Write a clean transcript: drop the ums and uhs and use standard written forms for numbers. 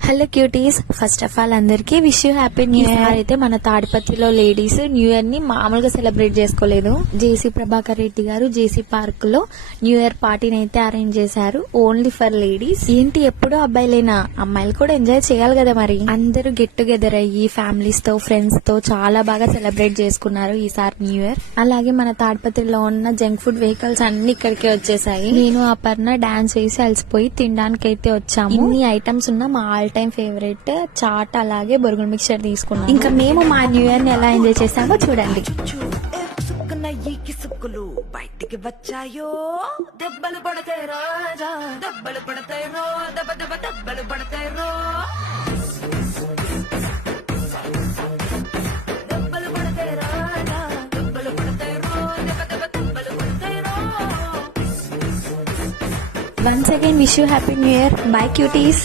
Hello cuties, first of all అందరికి wish you happy new year. అయితే మన తాడిపత్రిలో లేడీస్ న్యూ ఇయర్ ని మామూలుగా సెలబ్రేట్ చేసుకోలేదు. జేసీ ప్రభాకర్ రెడ్డి గారు జేసీ పార్క్ లో న్యూ ఇయర్ పార్టీని అయితే అరేంజ్ చేశారు, ఓన్లీ ఫర్ లేడీస్. ఏంటి ఎప్పుడూ అబ్బాయిలేనా, అమ్మాయిలు కూడా ఎంజాయ్ చేయాలి కదా. మరి అందరూ గెట్ టుగెదర్ అయ్యి ఫ్యామిలీస్ తో ఫ్రెండ్స్ తో చాలా బాగా సెలబ్రేట్ చేసుకున్నారు ఈసారి న్యూ ఇయర్. అలాగే మన తాడిపత్రిలో ఉన్న జంక్ ఫుడ్ వెహికల్స్ అన్ని ఇక్కడికే వచ్చేసాయి. నేను అపర్ణ డాన్స్ వేసి అలసిపోయి తినడానికి అయితే వచ్చాము. ఇన్ని ఐటమ్స్ ఉన్న మా ఆల్ టైమ్ ఫేవరెట్ చాట్ అలాగే బొరుగుల మిక్చర్ తీసుకున్నాం. ఇంకా మేము మా న్యూ ఇయర్ ని ఎలా ఎంజాయ్ చేసామో చూడండి. బయటికి వచ్చాయో దెబ్బలు పడతాయి రాజా, దెబ్బలు పడతాయి రో, దెబ్బ దెబ్బ దెబ్బలు పడతాయి రో, దెబ్బలు పడతాయి రాజా, దెబ్బలు పడతాయి రో, దెబ్బ దెబ్బ దెబ్బలు పడతాయి రో. Once again wish you happy new year. By cuties.